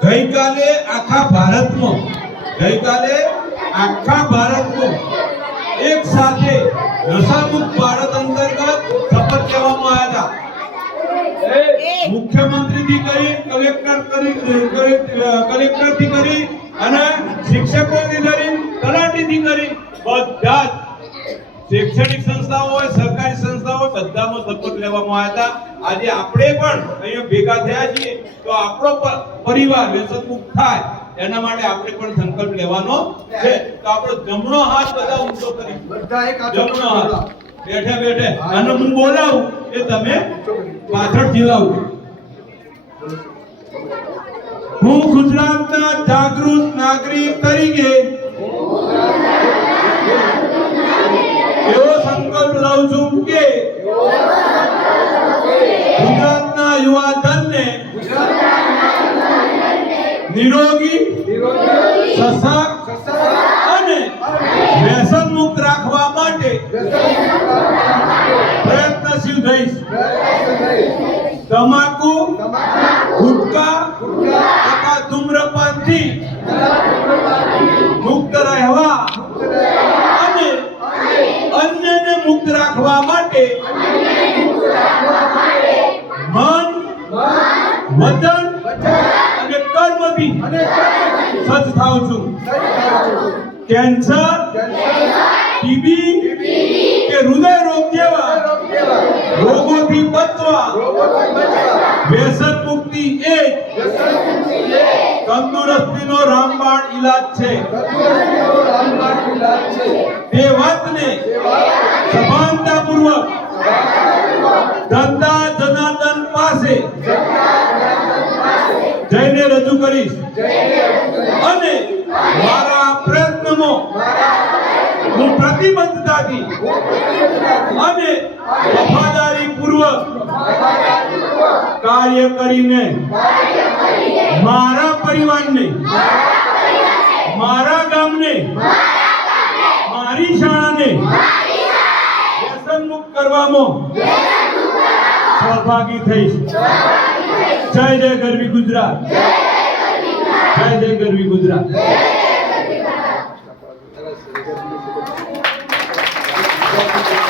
ગઈકાલે આખા ભારતમાં એક સાથે નશામુક્ત ભારત અંતર્ગત શપથ લેવામાં આવ્યા હતા। મુખ્યમંત્રી થી કરી કલેક્ટર થી કરી અને શિક્ષકો થી કરી તલાટી થી કરી બધા શૈક્ષણિક સંસ્થાઓ હોય સરકારી સંસ્થાઓ હોય બધામાં શપથ લેવામાં આવ્યા હતા। આજે આપણે પણ અહીંયા ભેગા થયા છીએ તો આપણો પરિવાર વ્યસન મુક્ત થાય એના માટે આપણે પણ સંકલ્પ લેવાનો છે। તો આપણો જમણો હાથ બધા ઊંચો કરી બધા એક હાથ જમણો હાથ બેઠે અને હું બોલાવું એ તમે પાછળ ચીલાવજો। હું ગુજરાતના જાગૃત નાગરિક તરીકે એવો સંકલ્પ લઉં છું કે ગુજરાતના યુવા ધનને નિરોગી સશક્ત અને વ્યસન મુક્ત રાખવા માટે પ્રયત્નશીલ રહીશ। તમાકુ ગુટકા તથા ધૂમ્રપાનથી મુક્ત રહેવા અને અન્યને મુક્ત રાખવા માટે મન વચન અને કર્મથી સજ્જ થાઉં છું। કેન્સર ટીબી કે હૃદય રોગ જેવા રોગોથી બચવા વ્યસન મુક્તિ એ તંદુરસ્તીનો રામબાણ ઈલાજ છે। તે વાતને સભાનતાપૂર્વક ધંધા જનાર્દન પાસે જઈને રજૂ કરીશ અને મારા પ્રયત્નમાં હું પ્રતિબદ્ધતાથી અને વફાદારીપૂર્વક કાર્ય કરીને મારા પરિવારને મારા ગામને મારી શાળાને વ્યસન મુક્ત કરવામાં સહભાગી થઈશ। જય જય ગરવી ગુજરાત, જય જય ગરવી ગુજરાત। Thank you.